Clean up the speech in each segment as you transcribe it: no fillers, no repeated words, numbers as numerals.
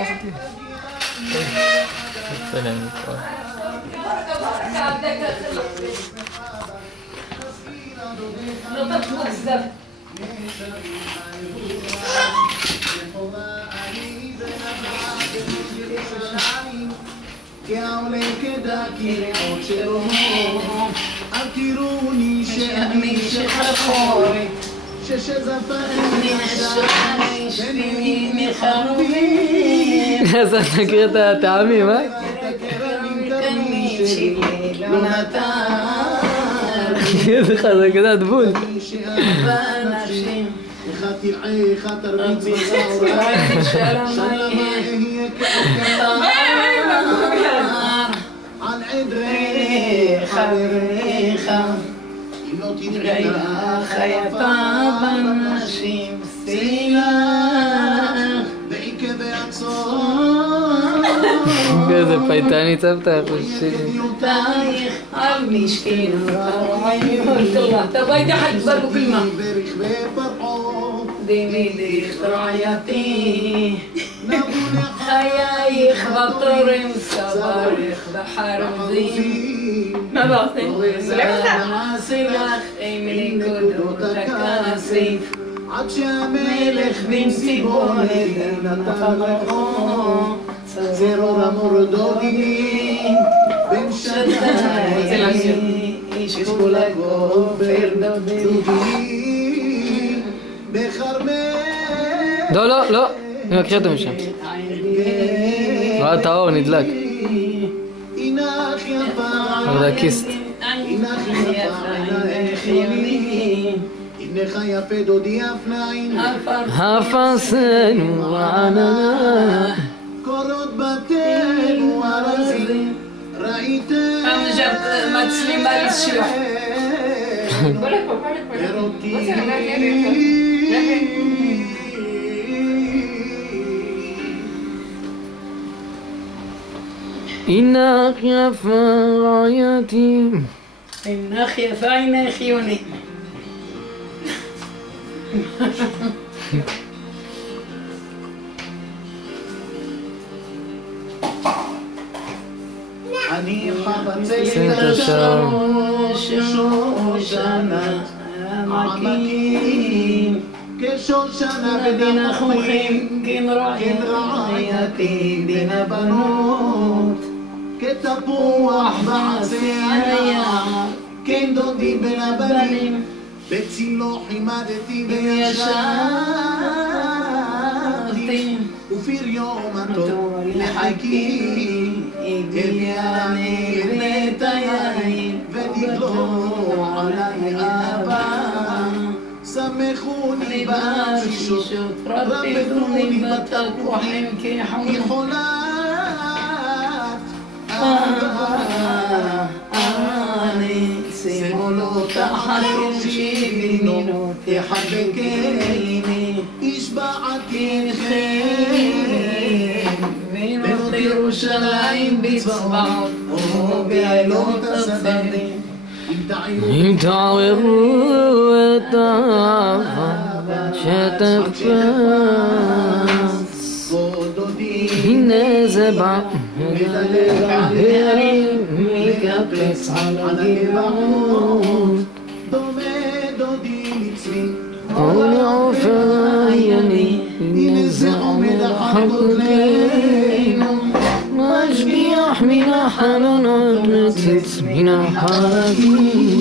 לקחת לי. לא תפנו צדק. כעולה כדקי רעות שלו, אל תראוני שאני שחפורת, ששזפני השמש שלי מחרובים. אז את נקריא את הטעמים, אה? איזה חזק, זה הדבול. איך תראה, איך תרביץ בזאורה, שלמה יהיה כאוכר על עדרי חבריך, אם לא תתגלה חייתה בנשים סילח בעקבי הצור. איזה פייטני צבתך. תאיך על משכנו תבואי תחת כבר בקלמה דימידיך רעייתי חייך בטורם סברך בחרוזים מה בעצם? נעשי לך עם נקודות הכסף עד שהמלך בן סיבון נתן לכו צרור המורדודים בן שדאי איש כל הגובר דודי בחרמל. לא, לא, לא, אני מקריא אותו משם. ראה את האור, נדלק. רדקיסט. אינך יפה דודי אפניים הפסנו עננה קורות בתינו הרזים ראיתם אני ג'בת מצלימה לשלוח אינך יפה רעייתי אינך יפה אינך יוני אני חבצלת שושנה עמקים כשושנה ודין החוכים כן רעייתי דין הבנות כתפוח בעצי היער כן דודי בין הבנים בצילו חימדתי וישבתי ופריו מתוק לחכי הביאני בית היין ודגלו עלי אהבה שמחוני באשישות רפדוני בתפוחים כחולת אהבה אני שימו לו תחת ימשינו תחבקני השבעתי אתכם בנות ירושלים בצבאות ובעלות השדים אם תעררו את האהבה שתחפץ הנה זה בא מדלג על ההרים מקפץ על הגבעות דומה דודי מצרי ולעופר העייני הנה זה עומד אחר גודלנו משגיח מן החלונות מציץ מן החלקים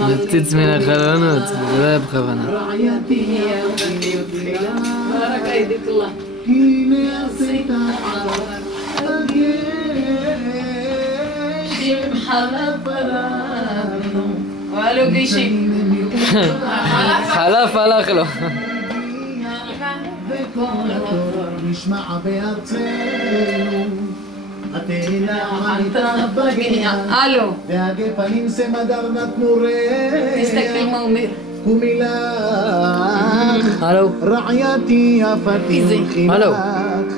מציץ מן החלונות, זה לא היה בכוונה רעייתי بارك يديك الله הנה עשית شيم حلف لنا وقالوا قشي חלף הלך לו וכל התור נשמע בארצנו התהילה עלתה בגינה الو והגפנים סמדר נתנו تستكفي ריח ما אומר ומילך הלו רעייתי יפתי איזה? הלו. חילך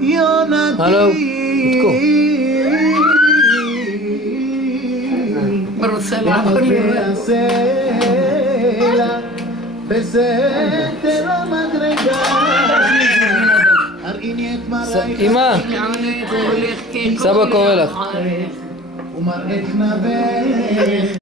יונתי הלו. برسل عقل והסלע בסתר המדרגה אמא, סבא קורא לך. ומראית נבך